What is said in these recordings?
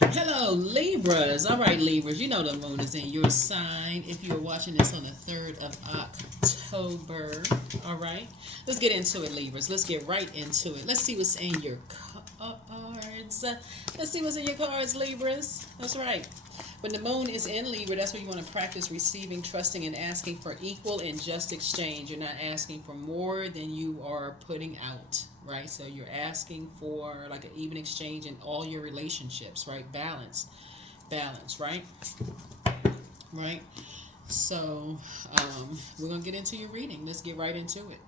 Hello, Libras. All right, Libras, you know the moon is in your sign. If you're watching this on the 3rd of October, all right, let's get into it, Libras. Let's get right into it. Let's see what's in your cards. Let's see what's in your cards, Libras. That's right. When the moon is in Libra, that's where you want to practice receiving, trusting, and asking for equal and just exchange. You're not asking for more than you are putting out, right? So you're asking for like an even exchange in all your relationships, right? Balance, right? Right. So we're going to get into your reading. Let's get right into it.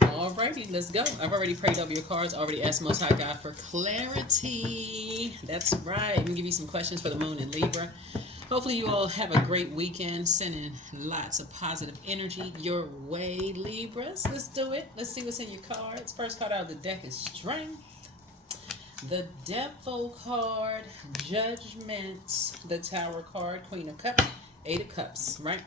Alrighty, let's go. I've already prayed over your cards, already asked Most High God for clarity. That's right. I'm going to give you some questions for the moon in Libra. Hopefully you all have a great weekend, sending lots of positive energy your way, Libras. Let's do it. Let's see what's in your cards. First card out of the deck is Strength. The Devil card, Judgment. The Tower card, Queen of Cups, Eight of Cups, right?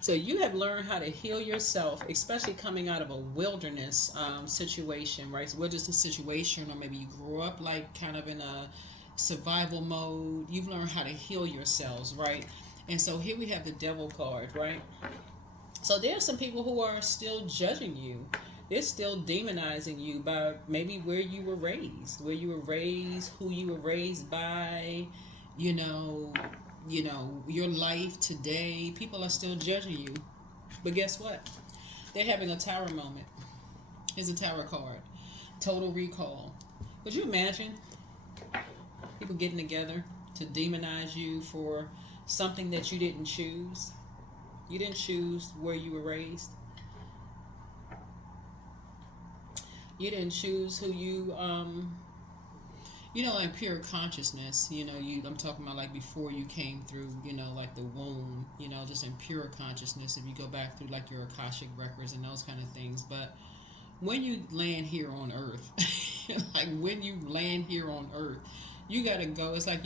So you have learned how to heal yourself, especially coming out of a wilderness situation, right? So wilderness situation, or maybe you grew up like kind of in a survival mode. You've learned how to heal yourselves, right? And so here we have the Devil card, right? So there are some people who are still judging you. They're still demonizing you by maybe where you were raised, who you were raised by, you know, your life today. People are still judging you. But guess what? They're having a tower moment. Here's a tower card. Total recall. Could you imagine people getting together to demonize you for something that you didn't choose? You didn't choose where you were raised. You didn't choose who you like pure consciousness, I'm talking about like before you came through, like the womb, just in pure consciousness, if you go back through like your Akashic records and those kind of things. But when you land here on earth, like when you land here on earth, you got to go. It's like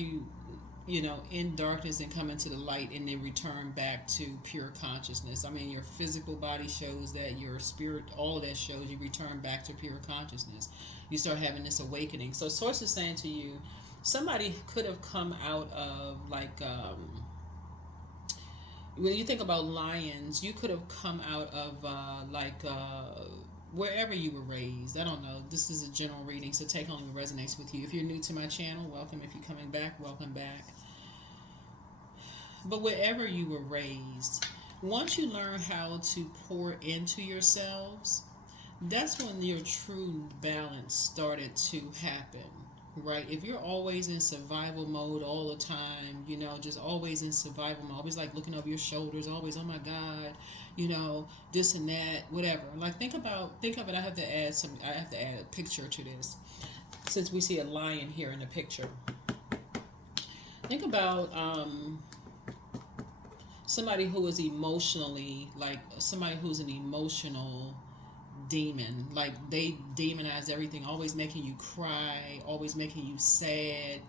in darkness and come into the light and then return back to pure consciousness. I mean, your physical body shows that, your spirit, all of that shows you return back to pure consciousness. You start having this awakening. So Source is saying to you, somebody could have come out of like, when you think about lions, you could have come out of wherever you were raised. I don't know. This is a general reading, so take only what resonates with you. If you're new to my channel, welcome. If you're coming back, welcome back. But wherever you were raised, once you learn how to pour into yourselves, that's when your true balance started to happen, right? If you're always in survival mode all the time, just always in survival mode, always like looking over your shoulders, always, oh my God, this and that, whatever. Like think of it. I have to add a picture to this, since we see a lion here in the picture. Think about somebody who is emotionally, like somebody who's an emotional demon. Like they demonize everything, always making you cry, always making you sad,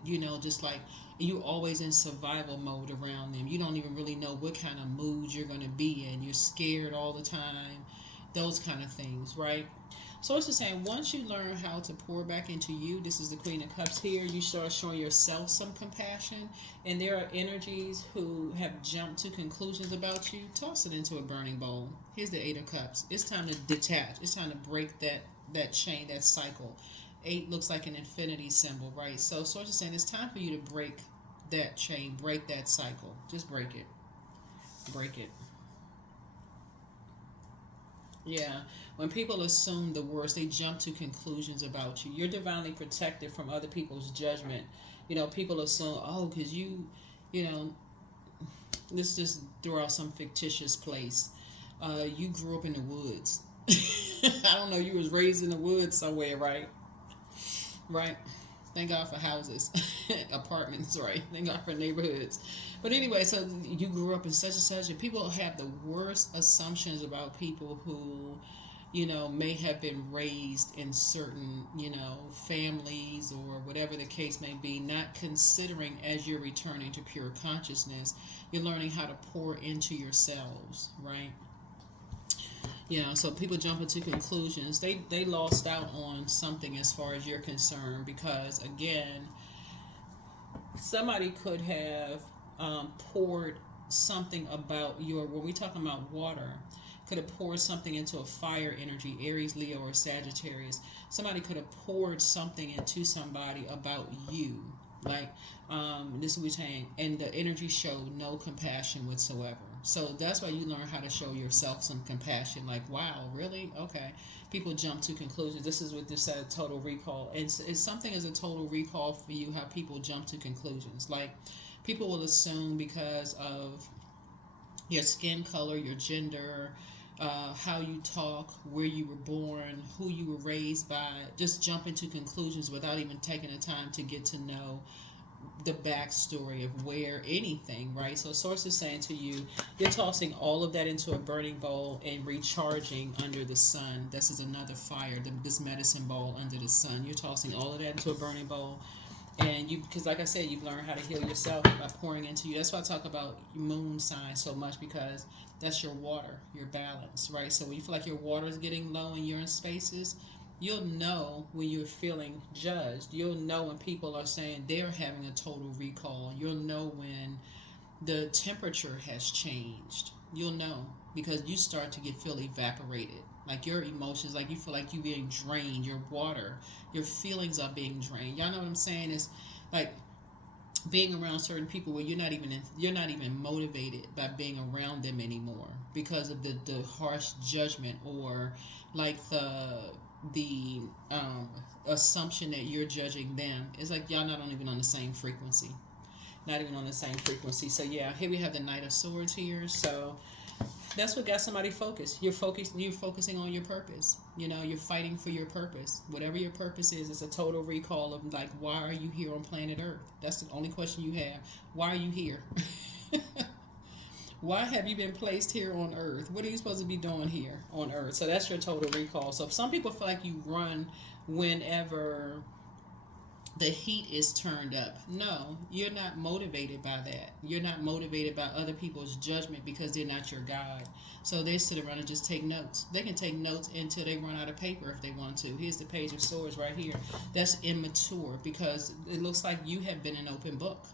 just like you always in survival mode around them. You don't even really know what kind of mood you're going to be in. You're scared all the time, those kind of things, right? So it's just saying, once you learn how to pour back into you, this is the Queen of Cups here, you start showing yourself some compassion, and there are energies who have jumped to conclusions about you, toss it into a burning bowl. Here's the Eight of Cups. It's time to detach. It's time to break that chain, that cycle. 8 looks like an infinity symbol, right? So it's just saying, it's time for you to break that chain, break that cycle. Just break it. Break it. Yeah, when people assume the worst, they jump to conclusions about you. You're divinely protected from other people's judgment. People assume, oh, because let's just throw out some fictitious place. You grew up in the woods. I don't know, you was raised in the woods somewhere, right? Right? Thank God for houses, apartments, right? Thank God for neighborhoods. But anyway, so you grew up in such and such, and people have the worst assumptions about people who, may have been raised in certain, families or whatever the case may be, not considering as you're returning to pure consciousness, you're learning how to pour into yourselves, right? So people jump into conclusions. They lost out on something as far as you're concerned, because again, somebody could have poured something about your, when we talking about water, could have poured something into a fire energy, Aries, Leo, or Sagittarius. Somebody could have poured something into somebody about you. Like, this is what we're saying, and the energy showed no compassion whatsoever. So that's why you learn how to show yourself some compassion. Like, wow, really? Okay. People jump to conclusions. This is what this said, total recall. It's something as a total recall for you, how people jump to conclusions. Like, people will assume because of your skin color, your gender, how you talk, where you were born, who you were raised by, just jump into conclusions without even taking the time to get to know the backstory of where anything, right? So source is saying to you, you're tossing all of that into a burning bowl and recharging under the sun. This is another fire, this medicine bowl under the sun. You're tossing all of that into a burning bowl. And you, because like I said, you've learned how to heal yourself by pouring into you. That's why I talk about moon sign so much, because that's your water, your balance, right? So when you feel like your water is getting low and you're in spaces, you'll know when you're feeling judged. You'll know when people are saying they're having a total recall. You'll know when the temperature has changed. You'll know because you start to feel evaporated. Like your emotions, like you feel like you're being drained. Your water, your feelings are being drained. Y'all know what I'm saying? It's like being around certain people where you're not even motivated by being around them anymore because of the harsh judgment, or like the assumption that you're judging them. It's like y'all not even on the same frequency. Not even on the same frequency. So yeah, here we have the Knight of Swords here. So that's what got somebody focused. You're focusing on your purpose. You know, you're fighting for your purpose. Whatever your purpose is, it's a total recall of like, why are you here on planet Earth? That's the only question you have. Why are you here? Why have you been placed here on Earth? What are you supposed to be doing here on Earth? So that's your total recall. So if some people feel like you run whenever the heat is turned up. No, you're not motivated by that. You're not motivated by other people's judgment because they're not your God. So they sit around and just take notes. They can take notes until they run out of paper if they want to. Here's the Page of Swords right here. That's immature because it looks like you have been an open book.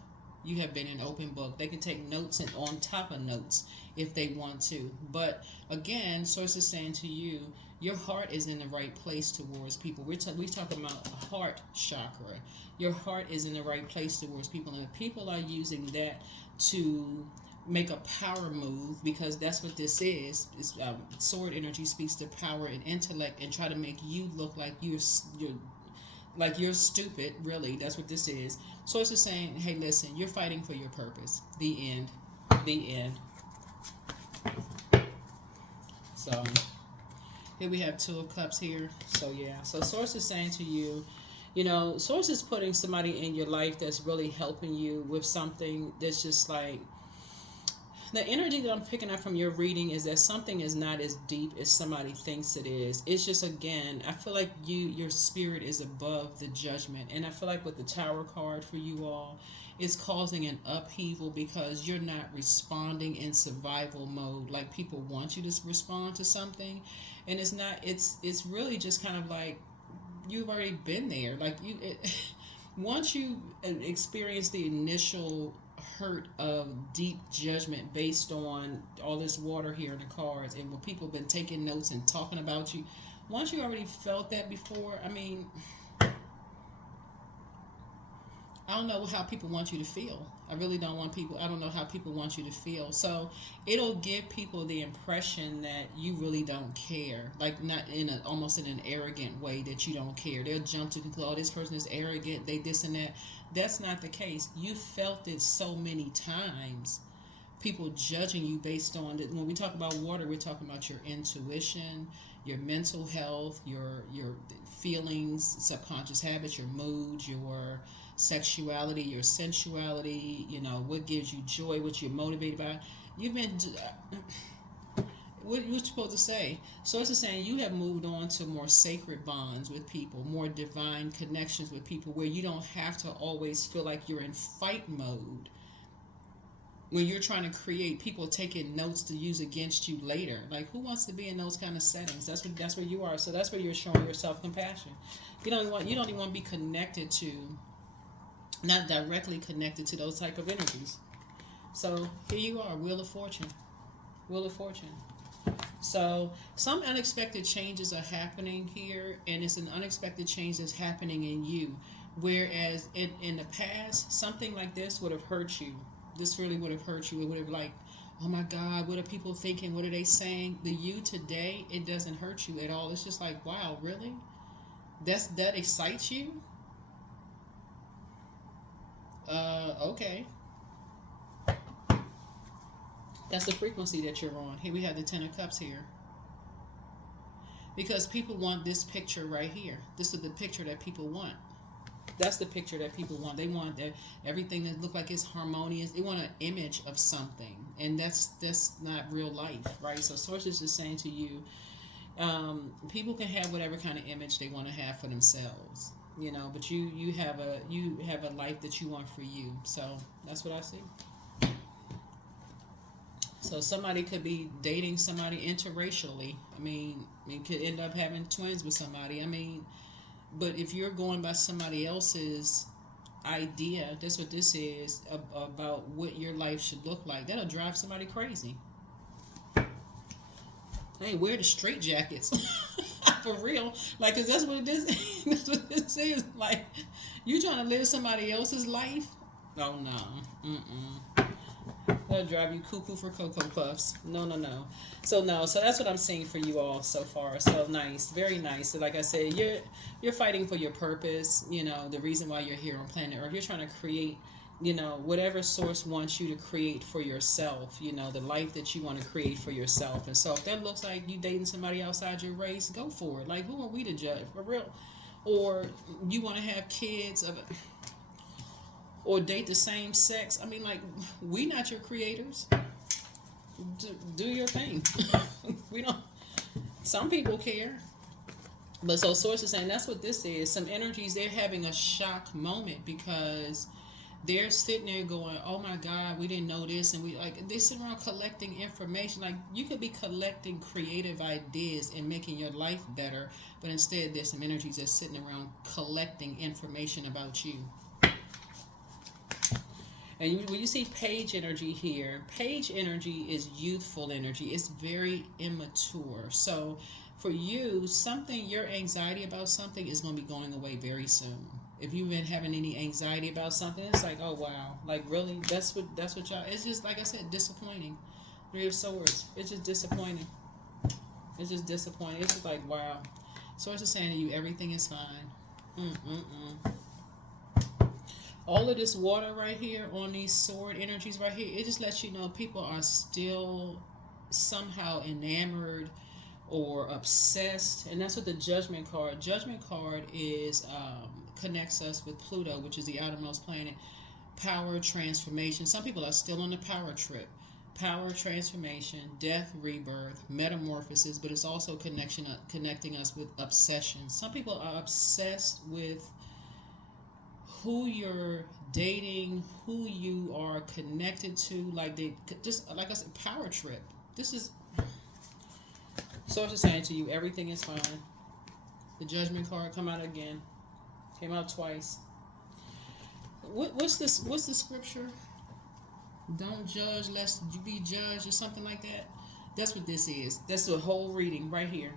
You have been an open book. They can take notes and on top of notes if they want to. But again, Source is saying to you, your heart is in the right place towards people. We're talking about heart chakra. Your heart is in the right place towards people. And if people are using that to make a power move, because that's what this is. Sword energy speaks to power and intellect, and try to make you look like you're stupid. Really, that's what this is. Source is saying, hey, listen, you're fighting for your purpose. The end. The end. So here we have Two of Cups here. So yeah. So Source is saying to you, you know, Source is putting somebody in your life that's really helping you with something that's just like, the energy that I'm picking up from your reading is that something is not as deep as somebody thinks it is. It's just, again, I feel like your spirit is above the judgment. And I feel like with the Tower card for you all, it's causing an upheaval because you're not responding in survival mode like people want you to respond to something. And it's not, it's really just kind of like you've already been there. Like once you experience the initial hurt of deep judgment based on all this water here in the cards, and when people have been taking notes and talking about you, once you already felt that before, I mean, I don't know how people want you to feel. I really don't I don't know how people want you to feel. So it'll give people the impression that you really don't care. Like not almost in an arrogant way that you don't care. They'll jump to conclude, oh, this person is arrogant, they this and that. That's not the case. You felt it so many times. People judging you based on it. When we talk about water, we're talking about your intuition, your mental health, your feelings, subconscious habits, your moods, your sexuality, your sensuality, you know, what gives you joy, what you're motivated by. You've been, what you're supposed to say. So it's saying you have moved on to more sacred bonds with people, more divine connections with people where you don't have to always feel like you're in fight mode. When you're trying to create people taking notes to use against you later. Like, who wants to be in those kind of settings? That's where you are. So that's where you're showing yourself compassion. You don't even want to be connected to not directly connected to those type of energies. So here you are, Wheel of Fortune. Wheel of Fortune. So some unexpected changes are happening here, and it's an unexpected change that's happening in you. Whereas in the past, something like this would have hurt you. This really would have hurt you. It would have like, oh my God, what are people thinking? What are they saying? The you today, it doesn't hurt you at all. It's just like, wow, really? That excites you? Okay. That's the frequency that you're on. Here we have the Ten of Cups here. Because people want this picture right here. This is the picture that people want. That's the picture that people want. They want everything that look like it's harmonious. They want an image of something, and that's not real life, right? So Source is just saying to you, people can have whatever kind of image they want to have for themselves, you know. But you have a life that you want for you. So that's what I see. So somebody could be dating somebody interracially. I mean, it could end up having twins with somebody. I mean, but if you're going by somebody else's idea, that's what this is about what your life should look like. That'll drive somebody crazy. Hey, wear the straight jackets. For real. Like, cause that's what this that's what this is. Like, you trying to live somebody else's life? Oh no. That'll drive you cuckoo for Cocoa Puffs. No. So that's what I'm seeing for you all so far. So nice, very nice. So like I said, you're fighting for your purpose. You know, the reason why you're here on planet Earth. You're trying to create, you know, whatever Source wants you to create for yourself. You know, the life that you want to create for yourself. And so if that looks like you dating somebody outside your race, go for it. Like, who are we to judge? For real. Or you want to have kids of or date the same sex. I mean, like, we not your creators. Do your thing. We don't. Some people care, but so Source is saying that's what this is. Some energies, they're having a shock moment because they're sitting there going, "Oh my God, we didn't know this," and they sit around collecting information. Like, you could be collecting creative ideas and making your life better, but instead there's some energies that's sitting around collecting information about you. And when you see page energy here, page energy is youthful energy. It's very immature. So for you, your anxiety about something is going to be going away very soon. If you've been having any anxiety about something, it's like, oh wow, like really, that's what y'all. It's just like I said, disappointing. Three of Swords. It's just disappointing. It's just disappointing. It's just like, wow. Source is saying to you, everything is fine. All of this water right here on these sword energies right here, it just lets you know people are still somehow enamored or obsessed. And that's what the Judgment card. Judgment card is connects us with Pluto, which is the outermost planet. Power, transformation. Some people are still on the power trip. Power, transformation, death, rebirth, metamorphosis, but it's also connecting us with obsession. Some people are obsessed with who you're dating, who you are connected to. Like, they just, like I said, power trip. This is Source is saying to you, everything is fine. The Judgment card come out again. Came out twice. What's this? What's the scripture? Don't judge lest you be judged, or something like that. That's what this is. That's the whole reading right here.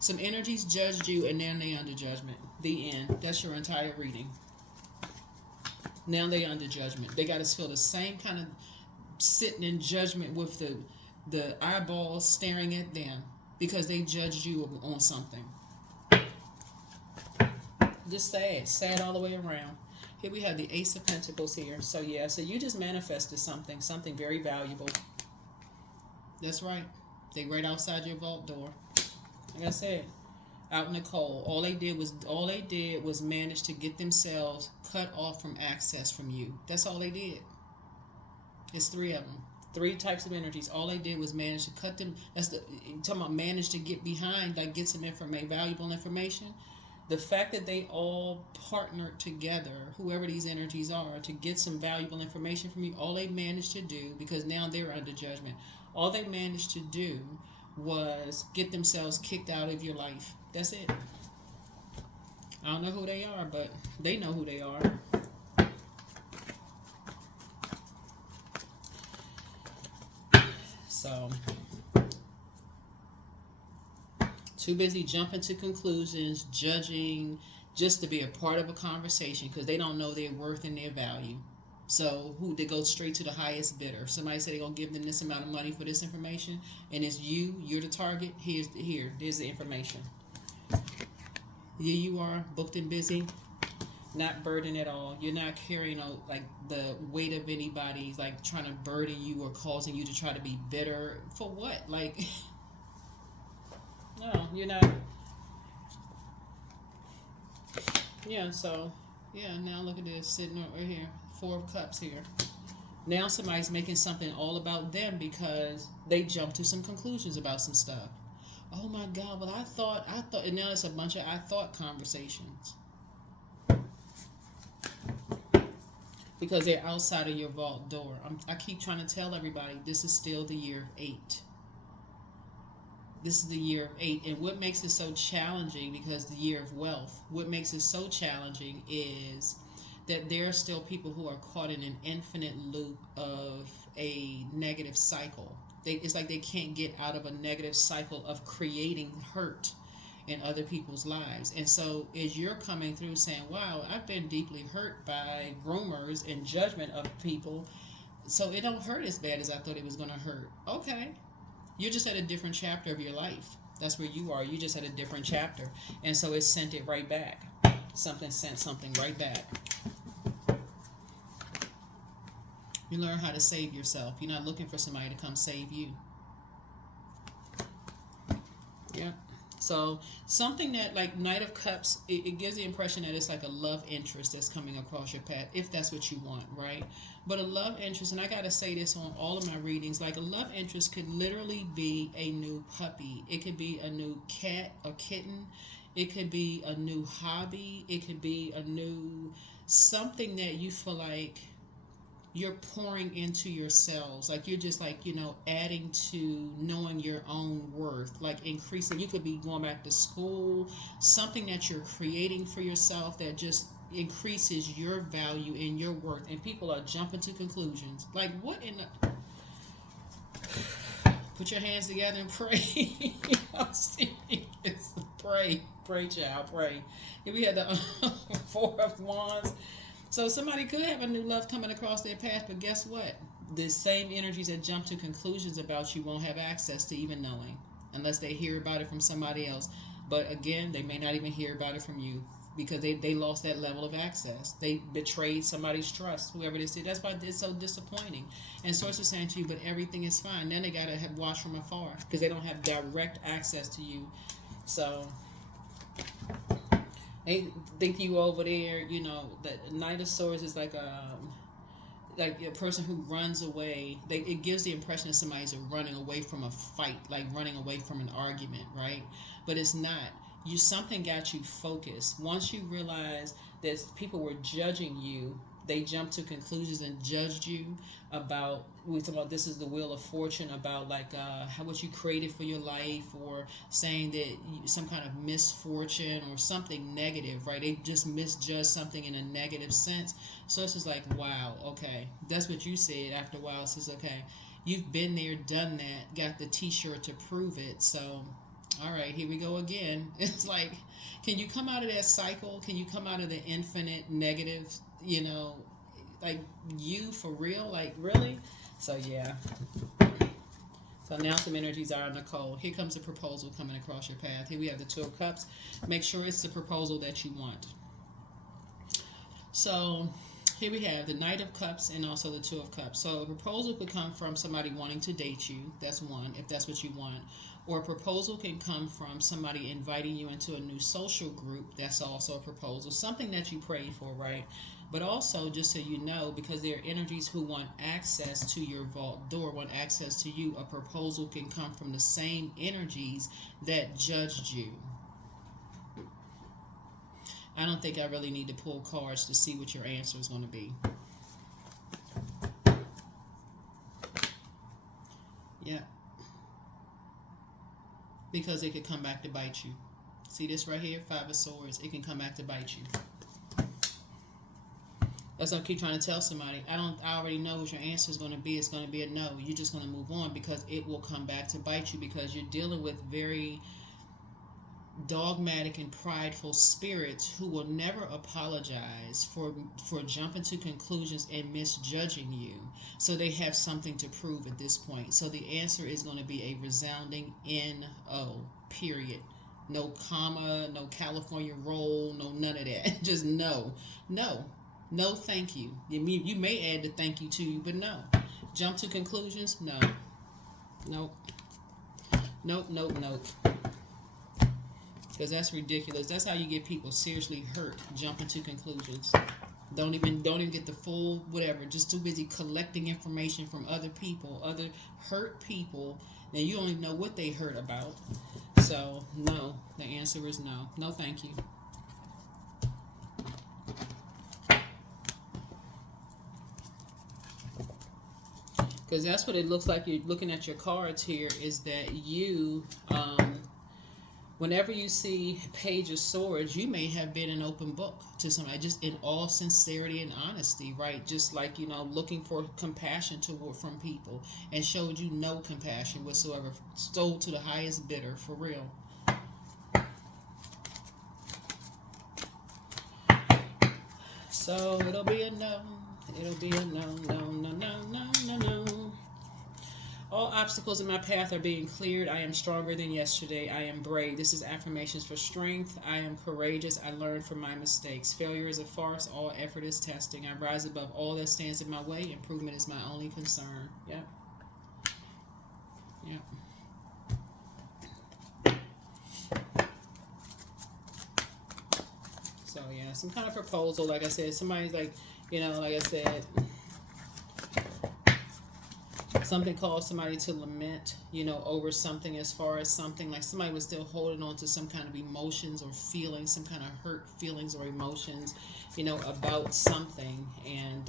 Some energies judged you, and now they under judgment. The end. That's your entire reading. Now they under judgment. They got to feel the same kind of sitting in judgment with the eyeballs staring at them because they judged you on something. Just sad all the way around. Here we have the Ace of Pentacles here. So yeah, so you just manifested something very valuable. That's right. They right outside your vault door. Like I said, out in the cold. All they did was manage to get themselves cut off from access from you. That's all they did. It's three of them. Three types of energies. All they did was manage to cut them. That's the talking about manage to get behind, like get some valuable information. The fact that they all partnered together, whoever these energies are, to get some valuable information from you, all they managed to do, because now they're under judgment, all they managed to do was get themselves kicked out of your life. That's it. I don't know who they are, but they know who they are. So, too busy jumping to conclusions, judging, just to be a part of a conversation because they don't know their worth and their value. So they go straight to the highest bidder. Somebody said they're gonna give them this amount of money for this information, and it's you're the target. There's the information. Here you are, booked and busy, not burdened at all. You're not carrying like the weight of anybody's like trying to burden you or causing you to try to be bitter. For what? Like no, you're not. Yeah, so yeah, now look at this sitting right here. 4 of Cups here. Now somebody's making something all about them because they jumped to some conclusions about some stuff. Oh my God, well I thought, and now it's a bunch of I thought conversations. Because they're outside of your vault door. I keep trying to tell everybody this is still the year 8. This is the year of 8. And what makes it so challenging, because the year of wealth, what makes it so challenging is that there are still people who are caught in an infinite loop of a negative cycle. It's like they can't get out of a negative cycle of creating hurt in other people's lives. And so as you're coming through saying, wow, I've been deeply hurt by rumors and judgment of people, so it don't hurt as bad as I thought it was going to hurt. Okay. You're just at a different chapter of your life. That's where you are. You just at a different chapter. And so it sent it right back. Something sent something right back. You learn how to save yourself. You're not looking for somebody to come save you. Yeah. So something that like Knight of Cups, it gives the impression that it's like a love interest that's coming across your path, if that's what you want, right? But a love interest, and I got to say this on all of my readings, like a love interest could literally be a new puppy. It could be a new cat or kitten. It could be a new hobby. It could be a new something that you feel like you're pouring into yourselves, like you're just like, adding to knowing your own worth, like increasing. You could be going back to school, something that you're creating for yourself that just increases your value and your worth. And people are jumping to conclusions like, what in the... Put your hands together and pray. I'm serious. Pray, child, pray. Here we had the 4 of Wands. So somebody could have a new love coming across their path, but guess what? The same energies that jump to conclusions about you won't have access to even knowing unless they hear about it from somebody else. But again, they may not even hear about it from you because they lost that level of access. They betrayed somebody's trust, whoever they say. That's why it's so disappointing. And source is saying to you, but everything is fine. Then they got to watch from afar because they don't have direct access to you. So... they think you over there, the Knight of Swords is like a person who runs away. It gives the impression that somebody's running away from a fight, like running away from an argument, right? But it's not. Something got you focused. Once you realize that people were judging you, they jumped to conclusions and judged you about, we talk about this is the Wheel of Fortune, about like what you created for your life, or saying that some kind of misfortune or something negative, right? They just misjudged something in a negative sense. So it's just like, wow, okay, that's what you said. After a while, it says, okay, you've been there, done that, got the t-shirt to prove it. So all right, here we go again. It's like, can you come out of that cycle? Can you come out of the infinite negative, like you for real? Like, really? So, yeah. So now some energies are Nicole. Here comes a proposal coming across your path. Here we have the 2 of Cups. Make sure it's the proposal that you want. So here we have the Knight of Cups and also the 2 of Cups. So a proposal could come from somebody wanting to date you. That's one, if that's what you want. Or a proposal can come from somebody inviting you into a new social group. That's also a proposal. Something that you prayed for, right? But also, just so you know, because there are energies who want access to your vault door, want access to you, a proposal can come from the same energies that judged you. I don't think I really need to pull cards to see what your answer is going to be. Yeah. Because it could come back to bite you. See this right here? 5 of Swords. It can come back to bite you. That's what I keep trying to tell somebody. I already know what your answer is going to be. It's going to be a no. You're just going to move on because it will come back to bite you because you're dealing with very dogmatic and prideful spirits who will never apologize for jumping to conclusions and misjudging you. So they have something to prove at this point. So the answer is going to be a resounding no, period. No comma, no California roll, no none of that. Just no. No. No, thank you. You may add the thank you to you, but no. Jump to conclusions? No. Nope. Nope, nope, nope. Because that's ridiculous. That's how you get people seriously hurt, jumping to conclusions. Don't even get the full whatever. Just too busy collecting information from other people, other hurt people, and you don't even know what they hurt about. So no, the answer is no. No, thank you. Because that's what it looks like. You're looking at your cards here. Is that you? Whenever you see Page of Swords, you may have been an open book to somebody, just in all sincerity and honesty, right? Just like, looking for compassion from people and showed you no compassion whatsoever. Stole to the highest bidder, for real. So it'll be a no. It'll be a no, no, no, no, no, no, no. All obstacles in my path are being cleared. I am stronger than yesterday. I am brave. This is affirmations for strength. I am courageous. I learn from my mistakes. Failure is a farce. All effort is testing. I rise above all that stands in my way. Improvement is my only concern. Yep. Yep. So, yeah, some kind of proposal. Like I said, somebody's like, like I said, something caused somebody to lament, over something, as far as something like somebody was still holding on to some kind of emotions or feelings, some kind of hurt feelings or emotions, about something. And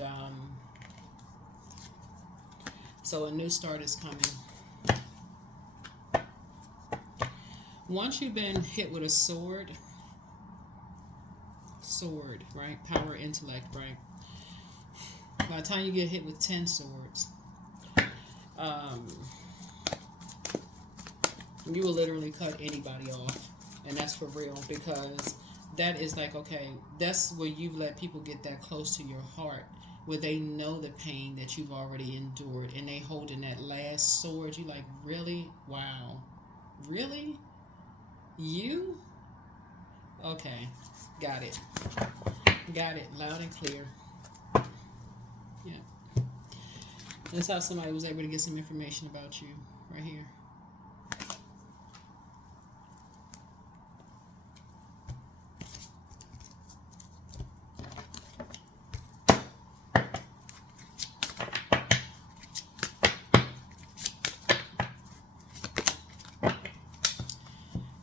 so a new start is coming. Once you've been hit with a sword, right? Power, intellect, right? By the time you get hit with 10 swords, you will literally cut anybody off, and that's for real, because that is like, okay, that's where you've let people get that close to your heart, where they know the pain that you've already endured, and they holding that last sword. You like, really? Wow, really? You? Okay, got it, loud and clear. Yeah. That's how somebody was able to get some information about you right here.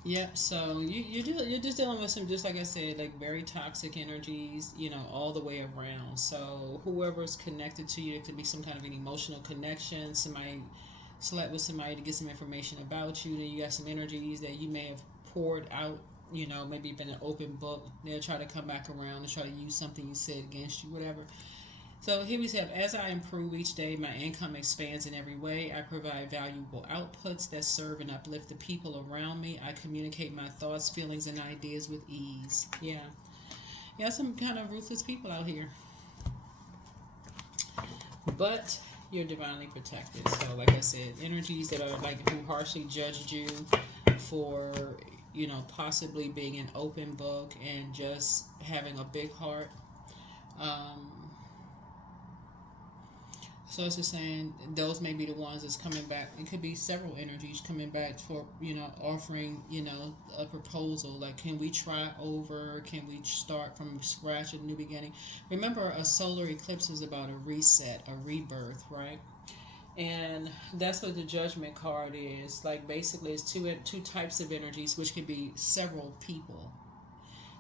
Yep. So you're just dealing with some, just like I said, like very toxic energies, all the way around. So whoever's connected to you, it could be some kind of an emotional connection. Somebody slept with somebody to get some information about you. Then you got some energies that you may have poured out. Maybe been an open book. They'll try to come back around and try to use something you said against you, whatever. So here we have, as I improve each day, my income expands in every way. I provide valuable outputs that serve and uplift the people around me. I communicate my thoughts, feelings, and ideas with ease. Yeah. Yeah, some kind of ruthless people out here. But you're divinely protected. So like I said, energies that are like who harshly judged you for, possibly being an open book and just having a big heart. So it's just saying those may be the ones that's coming back. It could be several energies coming back for, offering, a proposal. Like, can we try over? Can we start from scratch, a new beginning? Remember, a solar eclipse is about a reset, a rebirth, right? And that's what the Judgment card is. Like, basically, it's two types of energies, which could be several people.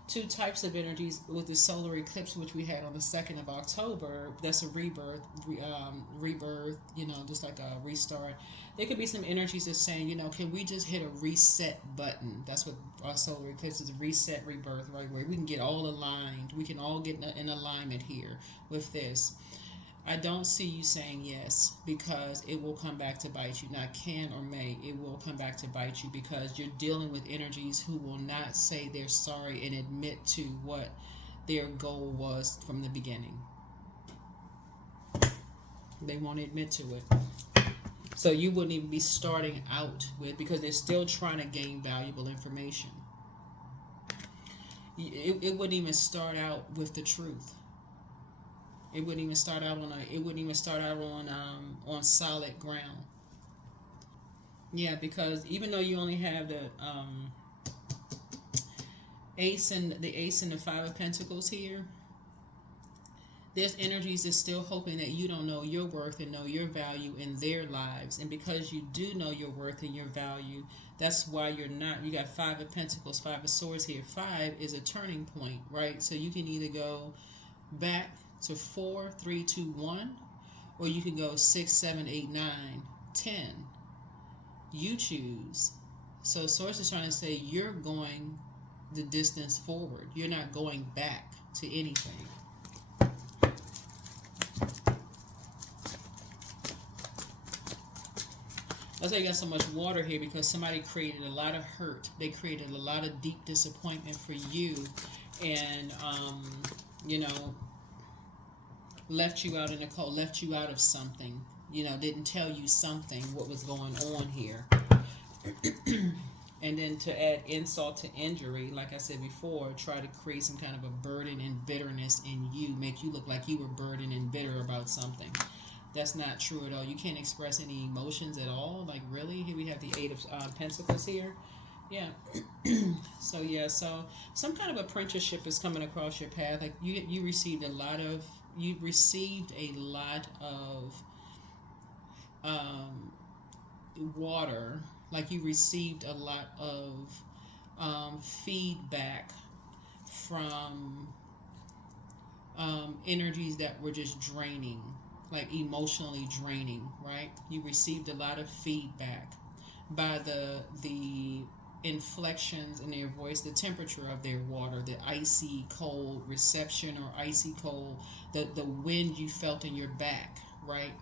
two types of energies with the solar eclipse, which we had on the 2nd of October. That's a rebirth, rebirth, just like a restart. There could be some energies that's saying, can we just hit a reset button? That's what our solar eclipse is, a reset, rebirth, right? Where we can get all aligned. We can all get in alignment here with this. I don't see you saying yes, because it will come back to bite you. Not can or may, it will come back to bite you, because you're dealing with energies who will not say they're sorry and admit to what their goal was from the beginning. They won't admit to it. So you wouldn't even be starting out with, because they're still trying to gain valuable information. It wouldn't even start out with the truth. It wouldn't even start out on solid ground. Yeah, because even though you only have the ace and the 5 of pentacles here, there's energies that's still hoping that you don't know your worth and know your value in their lives. And because you do know your worth and your value, that's why you got 5 of pentacles, 5 of swords here. 5 is a turning point, right? So you can either go back to 4, 3, 2, 1, or you can go 6, 7, 8, 9, 10. You choose. So Source is trying to say you're going the distance forward. You're not going back to anything. That's why you got so much water here, because somebody created a lot of hurt. They created a lot of deep disappointment for you, and left you out in the cold, left you out of something, didn't tell you something, what was going on here. And then to add insult to injury, like I said before, try to create some kind of a burden and bitterness in you, make you look like you were burdened and bitter about something. That's not true at all. You can't express any emotions at all. Like, really? Here we have the 8 of Pentacles here. Yeah. So some kind of apprenticeship is coming across your path. Like you received a lot of water. Like you received a lot of feedback from energies that were just draining, like emotionally draining, right? You received a lot of feedback by the inflections in their voice, the temperature of their water, the icy cold reception or icy cold, the wind you felt in your back, right?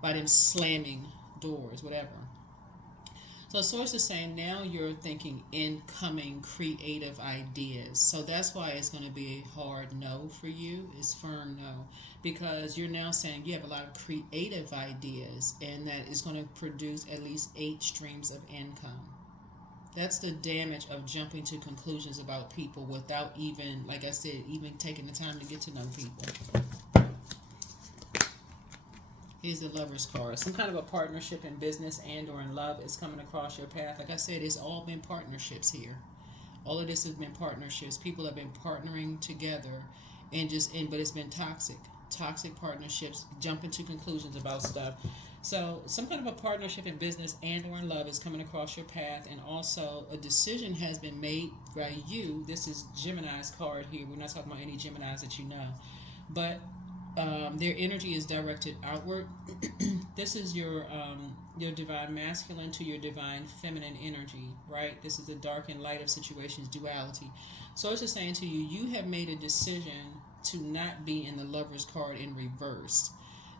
By them slamming doors, whatever. So Source is saying now you're thinking incoming creative ideas. So that's why it's going to be a hard no for you. It's firm no. Because you're now saying you have a lot of creative ideas, and that is going to produce at least 8 streams of income. That's the damage of jumping to conclusions about people without even, like I said, even taking the time to get to know people. Here's the Lover's card. Some kind of a partnership in business and or in love is coming across your path. Like I said, it's all been partnerships here. All of this has been partnerships. People have been partnering together, but it's been toxic partnerships, jumping to conclusions about stuff. So some kind of a partnership in business and or in love is coming across your path, and also a decision has been made by you. This is Gemini's card here. We're not talking about any Geminis that you know, but their energy is directed outward. This is your divine masculine to your divine feminine energy, right? This is the dark and light of situations, duality. So it's just saying to you, you have made a decision to not be in the Lover's card in reverse.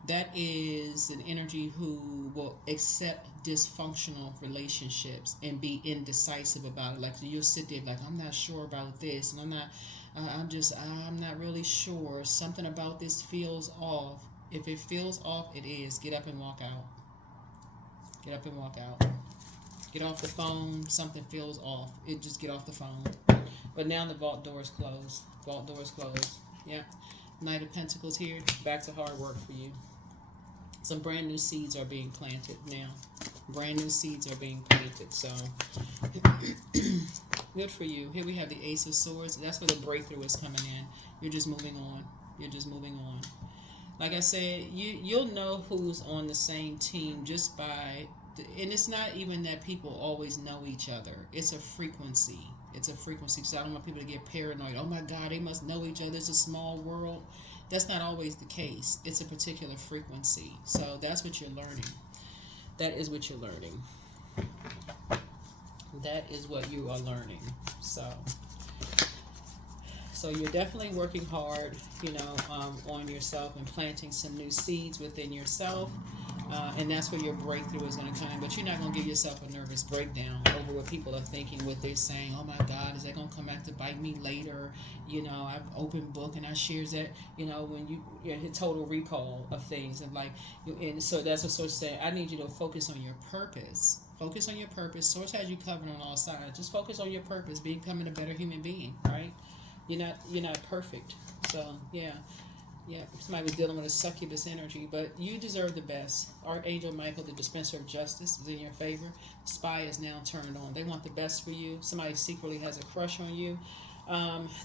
That is an energy who will accept dysfunctional relationships and be indecisive about it. Like you'll sit there like, I'm not sure about this, and I'm not really sure. Something about this feels off. If it feels off, it is. Get up and walk out. Get up and walk out. Get off the phone. Something feels off. Just get off the phone. But now the vault door is closed. Vault door is closed. Yeah. Knight of Pentacles here. Back to hard work for you. Some brand new seeds are being planted now. Brand new seeds are being planted. So good for you. Here we have the Ace of Swords. That's where the breakthrough is coming in. You're just moving on. You're just moving on. Like I said, you'll know who's on the same team just by, and it's not even that people always know each other. It's a frequency. It's a frequency. So I don't want people to get paranoid. Oh my God, they must know each other. It's a small world. That's not always the case. It's a particular frequency. So that's what you're learning. That is what you're learning. That is what you are learning. So you're definitely working hard, on yourself and planting some new seeds within yourself. And that's where your breakthrough is going to come. But you're not going to give yourself a nervous breakdown over what people are thinking, what they're saying. Oh my God, is that going to come back to bite me later? I've opened book and I shares that, when you hit total recall of things. And so that's what Source said. I need you to focus on your purpose. Focus on your purpose. Source has you covered on all sides. Just focus on your purpose, becoming a better human being, right? You're not perfect. So yeah. Somebody was dealing with a succubus energy, but you deserve the best. Archangel Michael, the dispenser of justice, is in your favor. Spy is now turned on. They want the best for you. Somebody secretly has a crush on you.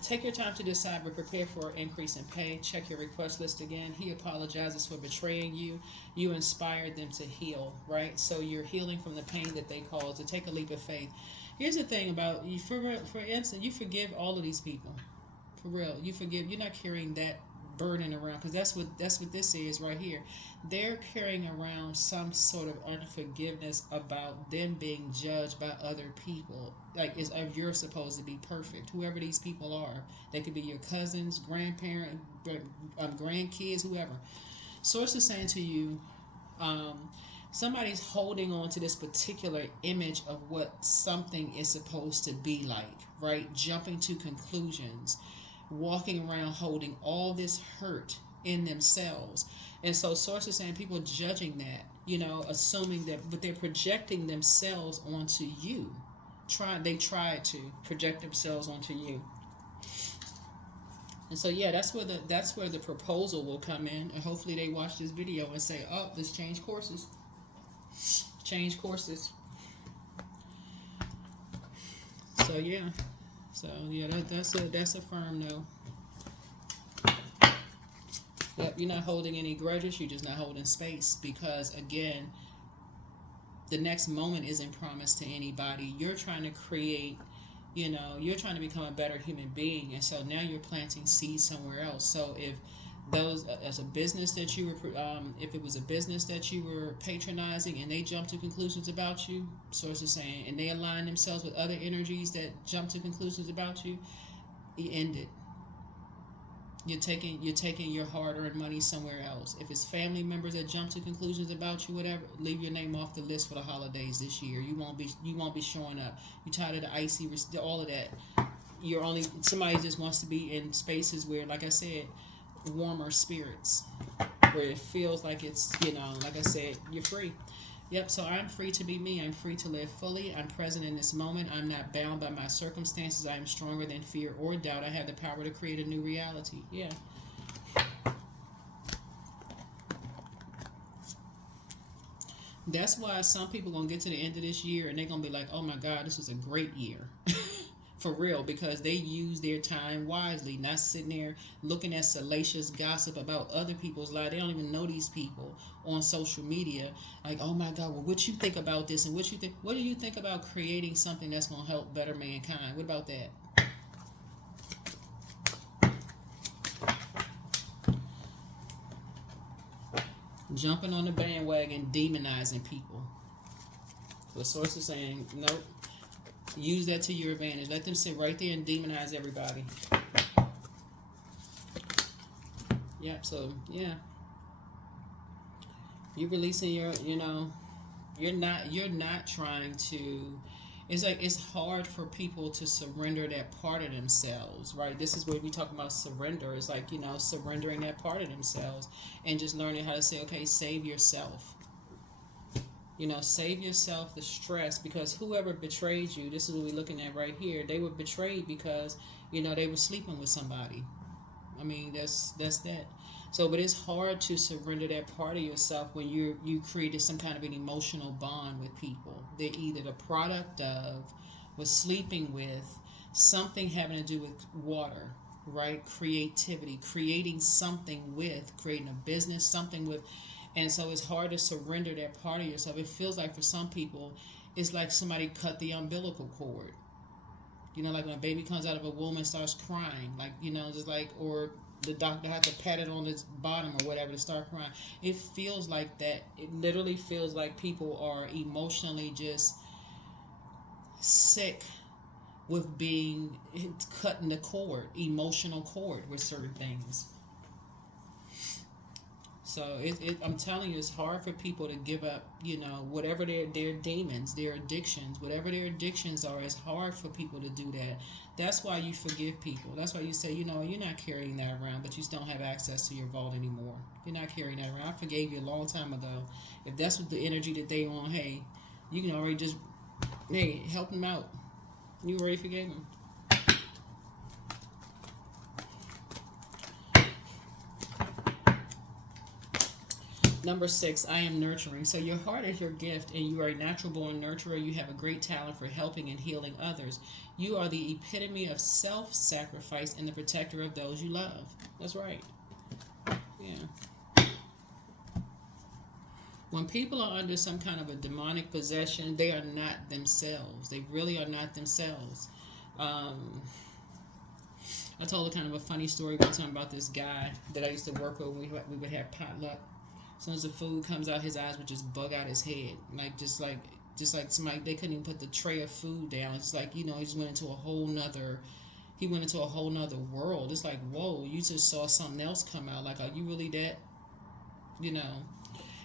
Take your time to decide, but prepare for an increase in pay. Check your request list again. He apologizes for betraying you. You inspired them to heal, right? So you're healing from the pain that they caused. To take a leap of faith. Here's the thing about you. For instance, you forgive all of these people. For real, you forgive. You're not carrying that burden around, because that's what this is right here. They're carrying around some sort of unforgiveness about them being judged by other people, like as if you're supposed to be perfect, whoever these people are. They could be your cousins, grandparents, grandkids, whoever. Source is saying to you, somebody's holding on to this particular image of what something is supposed to be like, right? Jumping to conclusions, walking around holding all this hurt in themselves. And so Source is saying people judging that, assuming that, but they're projecting themselves onto you. They tried to project themselves onto you. And so that's where the proposal will come in, and hopefully they watch this video and say, oh, let's change courses. Change courses. So that's a firm no. Yep, you're not holding any grudges. You're just not holding space, because again, the next moment isn't promised to anybody. You're trying to create, you're trying to become a better human being, and so now you're planting seeds somewhere else. So if as a business that you were, if it was a business that you were patronizing and they jumped to conclusions about you, Source is saying, and they align themselves with other energies that jump to conclusions about you, you end it. You're taking your hard-earned money somewhere else. If it's family members that jump to conclusions about you, whatever, leave your name off the list for the holidays this year. You won't be showing up. You're tired of the icy, all of that. Somebody just wants to be in spaces where, like I said, warmer spirits, where it feels like it's, like I said, you're free. Yep, so I'm free to be me. I'm free to live fully. I'm present in this moment. I'm not bound by my circumstances. I am stronger than fear or doubt. I have the power to create a new reality. Yeah. That's why some people are going to get to the end of this year and they're going to be like, oh my God, this was a great year. For real, because they use their time wisely, not sitting there looking at salacious gossip about other people's lives. They don't even know these people on social media. Like, oh my God, well, what you think about this, and what do you think about creating something that's going to help better mankind? What about that? Jumping on the bandwagon, demonizing people. The Source is saying, nope. Use that to your advantage. Let them sit right there and demonize everybody. Yep, so, yeah. You're releasing you're not trying to, it's like, it's hard for people to surrender that part of themselves, right? This is where we talk about surrender. It's like, surrendering that part of themselves and just learning how to say, okay, save yourself. Save yourself the stress, because whoever betrayed you, this is what we're looking at right here. They were betrayed because, they were sleeping with somebody. I mean, that's that. So, but it's hard to surrender that part of yourself when you created some kind of an emotional bond with people. They're either the product of, was sleeping with, something having to do with water, right? Creativity, creating something with, creating a business, something with. And so it's hard to surrender that part of yourself. It feels like for some people, it's like somebody cut the umbilical cord. You know, like when a baby comes out of a womb and starts crying, like, you know, just like, or the doctor has to pat it on its bottom or whatever to start crying. It feels like that. It literally feels like people are emotionally just sick with being cutting the cord, emotional cord with certain things. So I'm telling you, it's hard for people to give up, you know, whatever their demons, their addictions, whatever their addictions are. It's hard for people to do that. That's why you forgive people. That's why you say, you know, you're not carrying that around, but you don't have access to your vault anymore. You're not carrying that around. I forgave you a long time ago. If that's what the energy that they on, hey, you can already just, hey, help them out. You already forgave them. Number 6, I am nurturing. So your heart is your gift, and you are a natural born nurturer. You have a great talent for helping and healing others. You are the epitome of self-sacrifice and the protector of those you love. That's right. Yeah. When people are under some kind of a demonic possession, they are not themselves. They really are not themselves. I told a kind of a funny story one time about this guy that I used to work with. We would have potluck. As soon as the food comes out, his eyes would just bug out his head, just like somebody, they couldn't even put the tray of food down. It's like, you know, he just went into a whole nother world. It's like, whoa, you just saw something else come out. Like, are you really that? You know,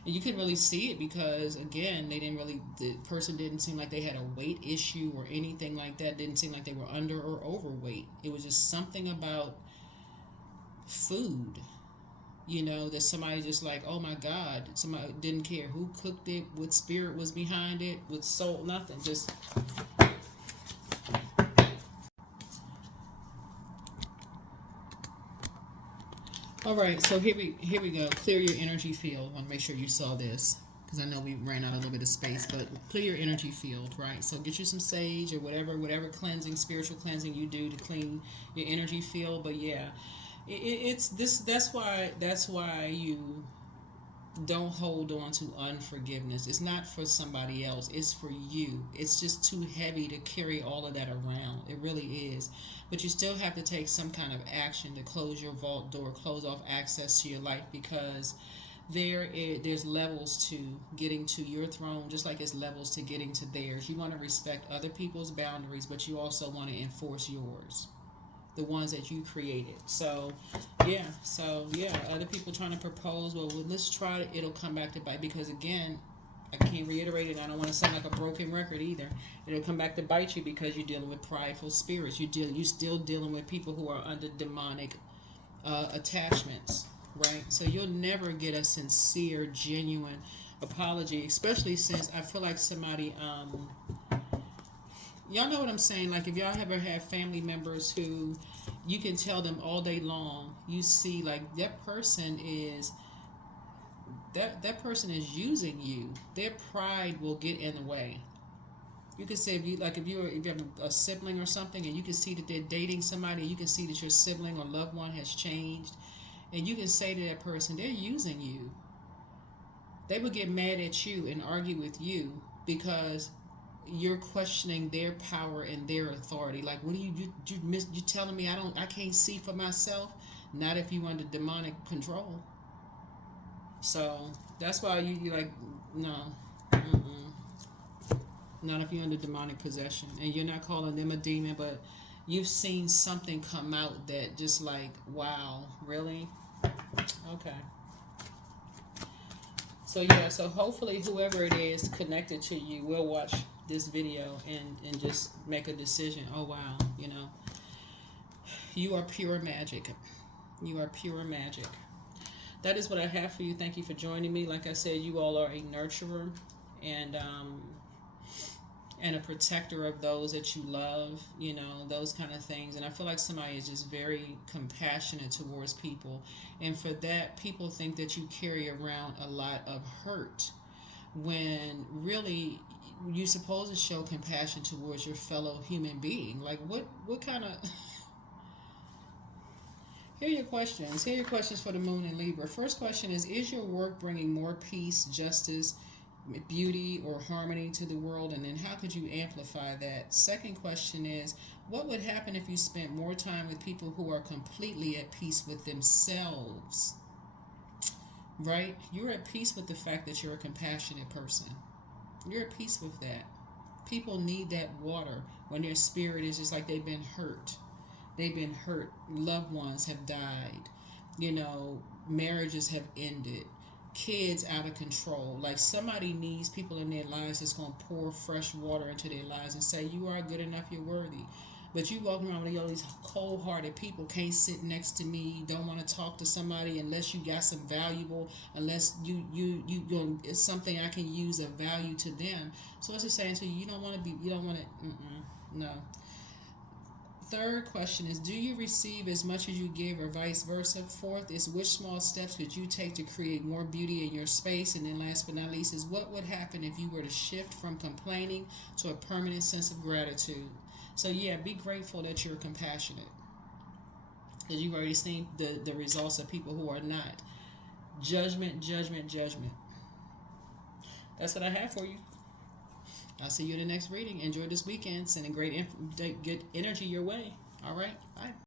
and you couldn't really see it because, again, the person didn't seem like they had a weight issue or anything like that. Didn't seem like they were under or overweight. It was just something about food. You know, that somebody just like, oh my God, somebody didn't care who cooked it, what spirit was behind it, what soul, nothing. Just all right. So here we go. Clear your energy field. I want to make sure you saw this because I know we ran out a little bit of space, but clear your energy field, right? So get you some sage or whatever cleansing, spiritual cleansing you do to clean your energy field. But yeah, it's this. That's why you don't hold on to unforgiveness. It's not for somebody else. It's for you. It's just too heavy to carry all of that around. It really is. But you still have to take some kind of action to close your vault door, close off access to your life, because there's levels to getting to your throne, just like it's levels to getting to theirs. You want to respect other people's boundaries, but you also want to enforce yours, the ones that you created. So yeah, other people trying to propose, well, let's try it, it'll come back to bite, because again, I can't reiterate it, I don't want to sound like a broken record either. It'll come back to bite you because you're dealing with prideful spirits. You're still dealing with people who are under demonic attachments, right? So you'll never get a sincere, genuine apology, especially since I feel like somebody y'all know what I'm saying. Like, if y'all ever have family members who you can tell them all day long, you see like that person is using you. Their pride will get in the way. You can say, if you have a sibling or something, and you can see that they're dating somebody, and you can see that your sibling or loved one has changed, and you can say to that person, they're using you. They would get mad at you and argue with you because you're questioning their power and their authority. Like, what are you telling me I can't see for myself? Not if you under demonic control. So that's why you like, no, not if you're under demonic possession, and you're not calling them a demon, but you've seen something come out that just like, wow, really? Okay. So yeah, so hopefully whoever it is connected to you will watch this video and just make a decision. Oh wow, you are pure magic. You are pure magic. That is what I have for you. Thank you for joining me. Like I said, you all are a nurturer and a protector of those that you love, those kind of things. And I feel like somebody is just very compassionate towards people. And for that, people think that you carry around a lot of hurt, when really you're supposed to show compassion towards your fellow human being. Like, what kind of... Here are your questions. Here are your questions for the moon in Libra. First question is your work bringing more peace, justice, beauty or harmony to the world, and then how could you amplify that? Second question is, what would happen if you spent more time with people who are completely at peace with themselves? Right? You're at peace with the fact that you're a compassionate person. You're at peace with that. People need that water when their spirit is just like they've been hurt. They've been hurt. Loved ones have died. Marriages have ended. Kids out of control. Like, somebody needs people in their lives that's going to pour fresh water into their lives and say, you are good enough, you're worthy. But you walking around with all these cold-hearted people, can't sit next to me, don't want to talk to somebody unless you got some valuable, unless it's something I can use of value to them. So what's it saying to you? You don't want to, no. Third question is, do you receive as much as you give, or vice versa? Fourth is, which small steps could you take to create more beauty in your space? And then last but not least is, what would happen if you were to shift from complaining to a permanent sense of gratitude? So yeah, be grateful that you're compassionate, because you've already seen the results of people who are not. Judgment, judgment, judgment. That's what I have for you. I'll see you in the next reading. Enjoy this weekend. Sending good energy your way. All right. Bye.